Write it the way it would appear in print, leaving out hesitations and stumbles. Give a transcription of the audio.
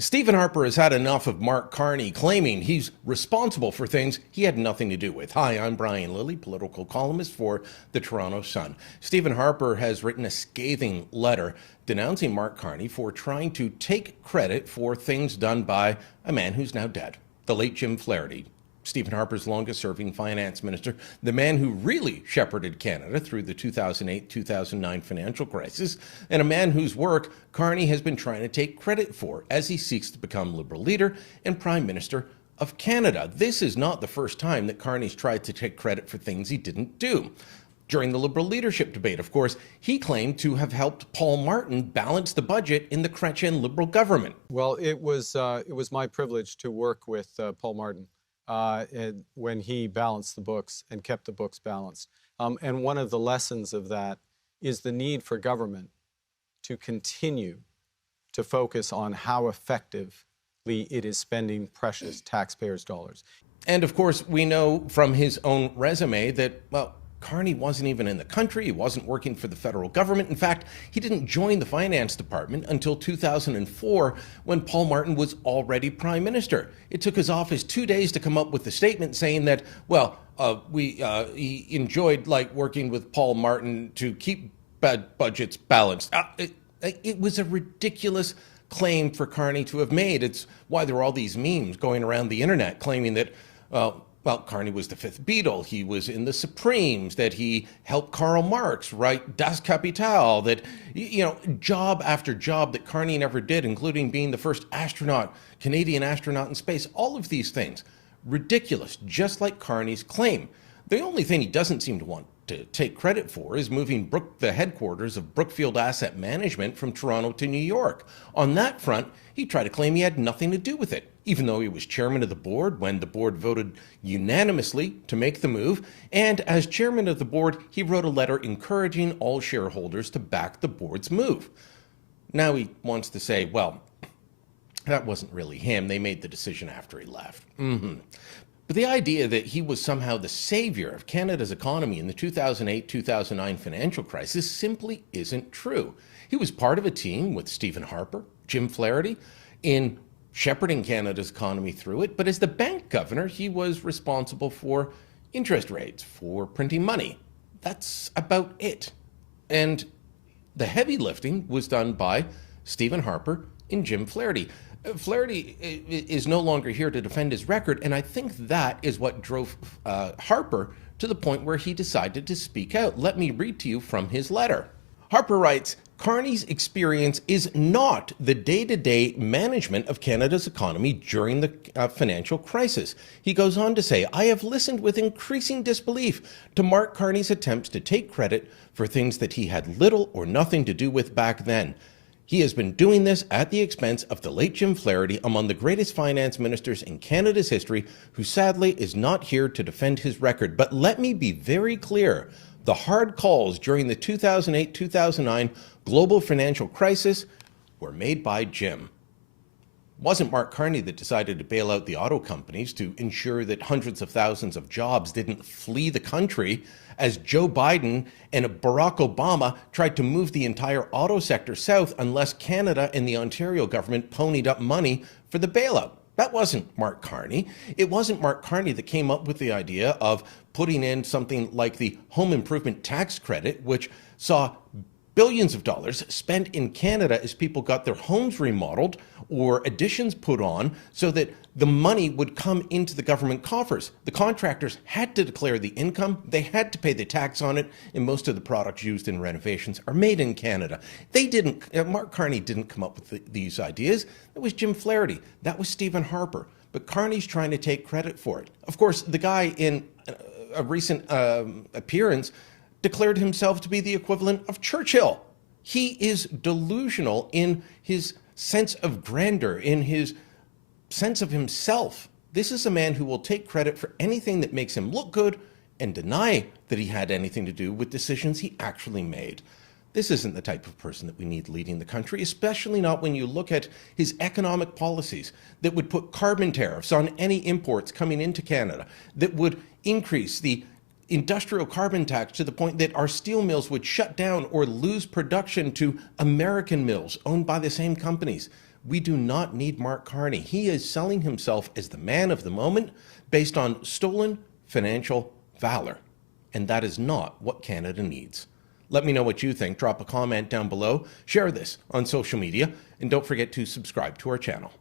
Stephen Harper has had enough of Mark Carney claiming he's responsible for things he had nothing to do with. Hi, I'm Brian Lilley, political columnist for the Toronto Sun. Stephen Harper has written a scathing letter denouncing Mark Carney for trying to take credit for things done by a man who's now dead, the late Jim Flaherty, Stephen Harper's longest-serving finance minister, the man who really shepherded Canada through the 2008-2009 financial crisis, and a man whose work Carney has been trying to take credit for as he seeks to become Liberal leader and Prime Minister of Canada. This is not the first time that Carney's tried to take credit for things he didn't do. During the Liberal leadership debate, of course, he claimed to have helped Paul Martin balance the budget in the Chrétien Liberal government. Well, it was my privilege to work with Paul Martin when he balanced the books and kept the books balanced. And one of the lessons of that is the need for government to continue to focus on how effectively it is spending precious taxpayers' dollars. And of course, we know from his own resume that, well, Carney wasn't even in the country. He wasn't working for the federal government. In fact, he didn't join the finance department until 2004 when Paul Martin was already prime minister. It took his office 2 days to come up with the statement saying that, well, he enjoyed working with Paul Martin to keep budgets balanced. It was a ridiculous claim for Carney to have made. It's why there are all these memes going around the internet claiming that, well, Carney was the fifth Beatle, he was in the Supremes, that he helped Karl Marx write Das Kapital, that, job after job that Carney never did, including being the first astronaut, Canadian astronaut in space, all of these things. Ridiculous, just like Carney's claim. The only thing he doesn't seem to want to take credit for is moving the headquarters of Brookfield Asset Management from Toronto to New York. On that front, he tried to claim he had nothing to do with it, even though he was chairman of the board when the board voted unanimously to make the move. And as chairman of the board, he wrote a letter encouraging all shareholders to back the board's move. Now he wants to say, well, that wasn't really him. They made the decision after he left. But the idea that he was somehow the savior of Canada's economy in the 2008-2009 financial crisis simply isn't true. He was part of a team with Stephen Harper, Jim Flaherty, in shepherding Canada's economy through it. But as the bank governor, he was responsible for interest rates, for printing money. That's about it. And the heavy lifting was done by Stephen Harper and Jim Flaherty. Flaherty is no longer here to defend his record, and I think that is what drove Harper to the point where he decided to speak out. Let me read to you from his letter. Harper writes, Carney's experience is not the day-to-day management of Canada's economy during the financial crisis. He goes on to say, I have listened with increasing disbelief to Mark Carney's attempts to take credit for things that he had little or nothing to do with back then. He has been doing this at the expense of the late Jim Flaherty, among the greatest finance ministers in Canada's history, who sadly is not here to defend his record. But let me be very clear. The hard calls during the 2008-2009 global financial crisis were made by Jim. It wasn't Mark Carney that decided to bail out the auto companies to ensure that hundreds of thousands of jobs didn't flee the country as Joe Biden and Barack Obama tried to move the entire auto sector south unless Canada and the Ontario government ponied up money for the bailout. That wasn't Mark Carney. It wasn't Mark Carney that came up with the idea of putting in something like the home improvement tax credit, which saw billions of dollars spent in Canada as people got their homes remodeled or additions put on so that the money would come into the government coffers. The contractors had to declare the income, they had to pay the tax on it, and most of the products used in renovations are made in Canada. Mark Carney didn't come up with these ideas. That was Jim Flaherty. That was Stephen Harper. But Carney's trying to take credit for it. Of course, the guy in a recent appearance declared himself to be the equivalent of Churchill. He is delusional in his sense of grandeur, in his sense of himself. This is a man who will take credit for anything that makes him look good and deny that he had anything to do with decisions he actually made. This isn't the type of person that we need leading the country, especially not when you look at his economic policies that would put carbon tariffs on any imports coming into Canada, that would increase the industrial carbon tax to the point that our steel mills would shut down or lose production to American mills owned by the same companies. We do not need Mark Carney. He is selling himself as the man of the moment based on stolen financial valor. And that is not what Canada needs. Let me know what you think. Drop a comment down below. Share this on social media. And don't forget to subscribe to our channel.